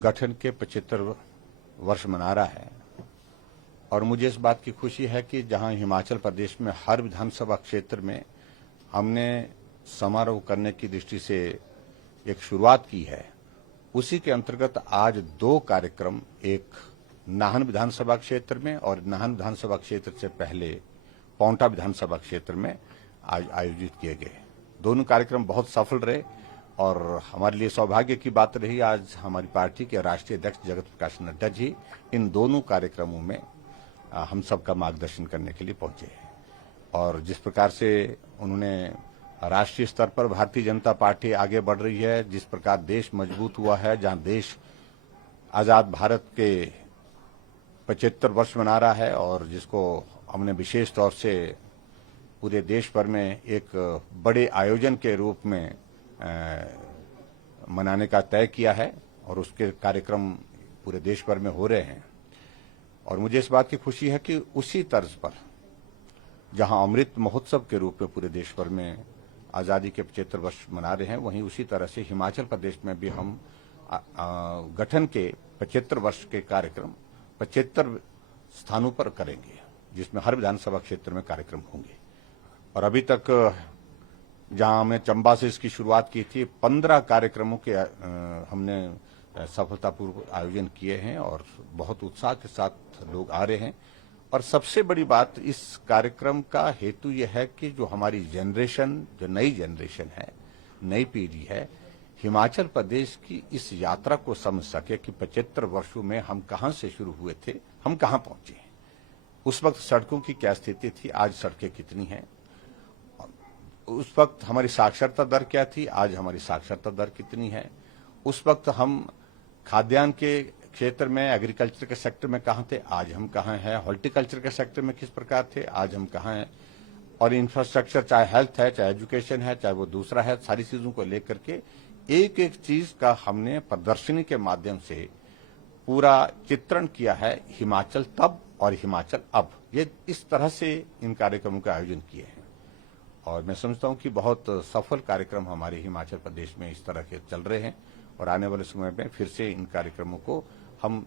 गठन के 75 वर्ष मना रहा है और मुझे इस बात की खुशी है कि जहां हिमाचल प्रदेश में हर विधानसभा क्षेत्र में हमने समारोह करने की दृष्टि से एक शुरुआत की है, उसी के अंतर्गत आज दो कार्यक्रम, एक नाहन विधानसभा क्षेत्र में और नाहन विधानसभा क्षेत्र से पहले पांवटा विधानसभा क्षेत्र में आज आयोजित किए गए। दोनों कार्यक्रम बहुत सफल रहे और हमारे लिए सौभाग्य की बात रही, आज हमारी पार्टी के राष्ट्रीय अध्यक्ष जगत प्रकाश नड्डा जी इन दोनों कार्यक्रमों में हम सबका मार्गदर्शन करने के लिए पहुंचे हैं। और जिस प्रकार से उन्होंने राष्ट्रीय स्तर पर भारतीय जनता पार्टी आगे बढ़ रही है, जिस प्रकार देश मजबूत हुआ है, जहां देश आजाद भारत के 75 वर्ष मना रहा है और जिसको हमने विशेष तौर से पूरे देश भर में एक बड़े आयोजन के रूप में मनाने का तय किया है और उसके कार्यक्रम पूरे देश भर में हो रहे हैं। और मुझे इस बात की खुशी है कि उसी तर्ज पर जहां अमृत महोत्सव के रूप में पूरे देश भर में आजादी के 75 वर्ष मना रहे हैं, वहीं उसी तरह से हिमाचल प्रदेश में भी हम गठन के 75 वर्ष के कार्यक्रम 75 स्थानों पर करेंगे, जिसमें हर विधानसभा क्षेत्र में कार्यक्रम होंगे। और अभी तक जहां हमने चंबा से इसकी शुरुआत की थी, 15 कार्यक्रमों के हमने सफलतापूर्वक आयोजन किए हैं और बहुत उत्साह के साथ लोग आ रहे हैं। और सबसे बड़ी बात इस कार्यक्रम का हेतु यह है कि जो हमारी जनरेशन, जो नई जनरेशन है, नई पीढ़ी है, हिमाचल प्रदेश की इस यात्रा को समझ सके कि 75 वर्षों में हम कहां से शुरू हुए थे, हम कहां पहुंचे हैं। उस वक्त सड़कों की क्या स्थिति थी, आज सड़कें कितनी हैं। उस वक्त हमारी साक्षरता दर क्या थी, आज हमारी साक्षरता दर कितनी है। उस वक्त हम खाद्यान्न के क्षेत्र में, एग्रीकल्चर के सेक्टर में कहां थे, आज हम कहां हैं। हॉर्टिकल्चर के सेक्टर में किस प्रकार थे, आज हम कहां हैं। और इंफ्रास्ट्रक्चर, चाहे हेल्थ है, चाहे एजुकेशन है, चाहे वो दूसरा है, सारी चीजों को लेकर के एक एक चीज का हमने प्रदर्शनी के माध्यम से पूरा चित्रण किया है। हिमाचल तब और हिमाचल अब, ये इस तरह से इन कार्यक्रमों का आयोजन किए हैं। और मैं समझता हूं कि बहुत सफल कार्यक्रम हमारे हिमाचल प्रदेश में इस तरह के चल रहे हैं और आने वाले समय में फिर से इन कार्यक्रमों को हम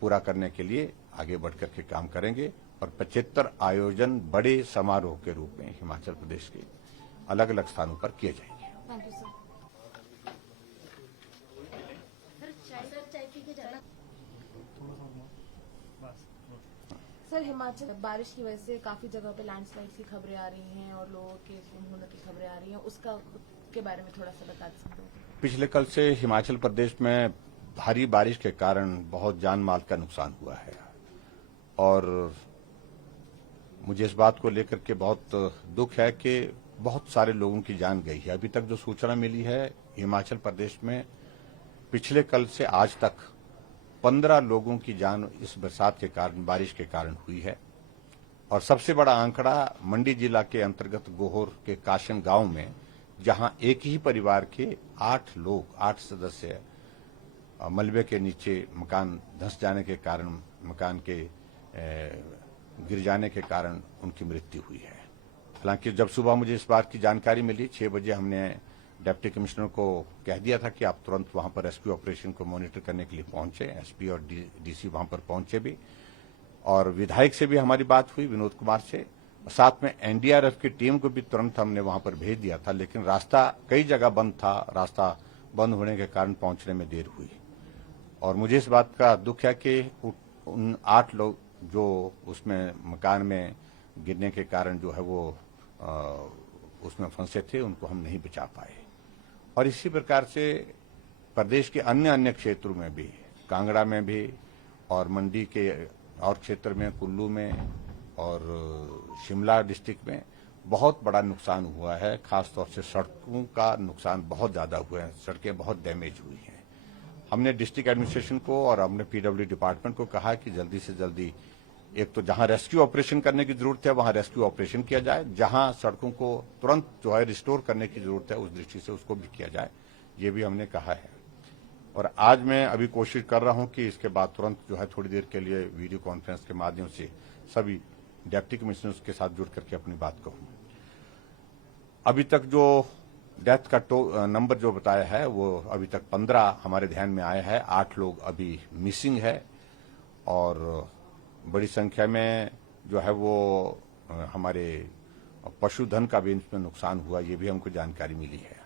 पूरा करने के लिए आगे बढ़कर के काम करेंगे और 75 आयोजन बड़े समारोह के रूप में हिमाचल प्रदेश के अलग अलग स्थानों पर किए जाएंगे। सर, हिमाचल बारिश की वजह से काफी जगह पे लैंडस्लाइड की खबरें आ रही हैं और लोगों के गुम होने की खबरें आ रही हैं, उसका के बारे में थोड़ा सा बता सकते हैं? पिछले कल से हिमाचल प्रदेश में भारी बारिश के कारण बहुत जान माल का नुकसान हुआ है और मुझे इस बात को लेकर के बहुत दुख है कि बहुत सारे लोगों की जान गई है। अभी तक जो सूचना मिली है, हिमाचल प्रदेश में पिछले कल से आज तक 15 लोगों की जान इस बरसात के कारण, बारिश के कारण हुई है। और सबसे बड़ा आंकड़ा मंडी जिला के अंतर्गत गोहर के काशन गांव में, जहां एक ही परिवार के 8 सदस्य मलबे के नीचे मकान धंस जाने के कारण, मकान के गिर जाने के कारण उनकी मृत्यु हुई है। हालांकि जब सुबह मुझे इस बात की जानकारी मिली, 6 बजे हमने डिप्टी कमिश्नर को कह दिया था कि आप तुरंत वहां पर रेस्क्यू ऑपरेशन को मॉनिटर करने के लिए पहुंचे। एसपी और डीसी वहां पर पहुंचे भी और विधायक से भी हमारी बात हुई, विनोद कुमार से। साथ में एनडीआरएफ की टीम को भी तुरंत हमने वहां पर भेज दिया था, लेकिन रास्ता कई जगह बंद था। रास्ता बंद होने के कारण पहुंचने में देर हुई और मुझे इस बात का दुख है कि उन 8 लोग जो उसमें मकान में गिरने के कारण जो है वो उसमें फंसे थे, उनको हम नहीं बचा पाए। और इसी प्रकार से प्रदेश के अन्य क्षेत्रों में भी, कांगड़ा में भी और मंडी के और क्षेत्र में, कुल्लू में और शिमला डिस्ट्रिक्ट में बहुत बड़ा नुकसान हुआ है। खासतौर से सड़कों का नुकसान बहुत ज्यादा हुआ है, सड़कें बहुत डैमेज हुई हैं। हमने डिस्ट्रिक्ट एडमिनिस्ट्रेशन को और हमने पीडब्ल्यू डिपार्टमेंट को कहा कि जल्दी से जल्दी, एक तो जहां रेस्क्यू ऑपरेशन करने की जरूरत है वहां रेस्क्यू ऑपरेशन किया जाए, जहां सड़कों को तुरंत जो है रिस्टोर करने की जरूरत है उस दृष्टि से उसको भी किया जाए, ये भी हमने कहा है। और आज मैं अभी कोशिश कर रहा हूं कि इसके बाद तुरंत जो है थोड़ी देर के लिए वीडियो कॉन्फ्रेंस के माध्यम से सभी डिप्टी कमिश्नर्स के साथ जुड़ करके अपनी बात कहूं। अभी तक जो डेथ का नंबर जो बताया है वो अभी तक 15 हमारे ध्यान में आया है, 8 लोग अभी मिसिंग है और बड़ी संख्या में जो है वो हमारे पशुधन का भी इसमें नुकसान हुआ, ये भी हमको जानकारी मिली है।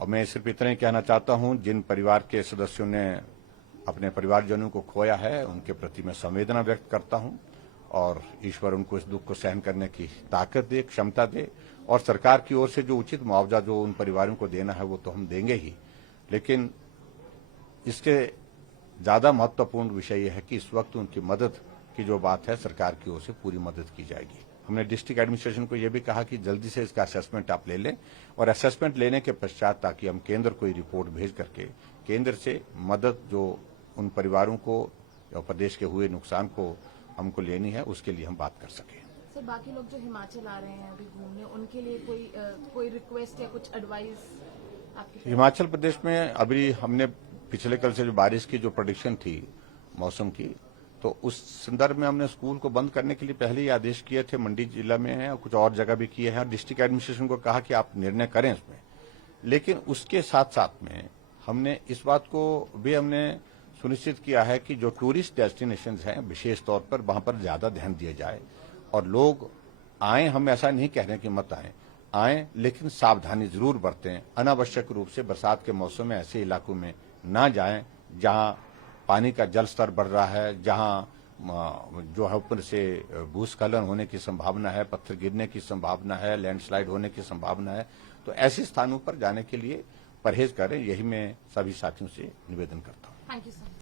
और मैं सिर्फ इतना ही कहना चाहता हूं, जिन परिवार के सदस्यों ने अपने परिवारजनों को खोया है उनके प्रति मैं संवेदना व्यक्त करता हूं और ईश्वर उनको इस दुख को सहन करने की ताकत दे, क्षमता दे। और सरकार की ओर से जो उचित मुआवजा जो उन परिवारों को देना है वो तो हम देंगे ही, लेकिन इसके ज्यादा महत्वपूर्ण विषय यह है कि इस वक्त उनकी मदद की जो बात है सरकार की ओर से पूरी मदद की जाएगी। हमने डिस्ट्रिक्ट एडमिनिस्ट्रेशन को यह भी कहा कि जल्दी से इसका असेसमेंट आप ले लें और असेसमेंट लेने के पश्चात ताकि हम केंद्र को रिपोर्ट भेज करके केंद्र से मदद जो उन परिवारों को या प्रदेश के हुए नुकसान को हमको लेनी है उसके लिए हम बात कर सकें। सर, बाकी लोग जो हिमाचल आ रहे हैं अभी घूमने, उनके लिए कोई रिक्वेस्ट या कुछ एडवाइस आपकी? हिमाचल प्रदेश में अभी हमने पिछले कल से जो बारिश की जो प्रेडिक्शन थी मौसम की, तो उस संदर्भ में हमने स्कूल को बंद करने के लिए पहले ही आदेश किए थे। मंडी जिला में है और कुछ और जगह भी किए हैं और डिस्ट्रिक्ट एडमिनिस्ट्रेशन को कहा कि आप निर्णय करें इसमें। लेकिन उसके साथ साथ में हमने इस बात को भी हमने सुनिश्चित किया है कि जो टूरिस्ट डेस्टिनेशन हैं विशेष तौर पर वहां पर ज्यादा ध्यान दिया जाए और लोग आए, हम ऐसा नहीं कह रहे कि मत आए लेकिन सावधानी जरूर बरतें। अनावश्यक रूप से बरसात के मौसम में ऐसे इलाकों में ना जाएं जहां पानी का जल स्तर बढ़ रहा है, जहां जो है ऊपर से भूस्खलन होने की संभावना है, पत्थर गिरने की संभावना है, लैंडस्लाइड होने की संभावना है। तो ऐसे स्थानों पर जाने के लिए परहेज करें, यही मैं सभी साथियों से निवेदन करता हूं। Thank you sir.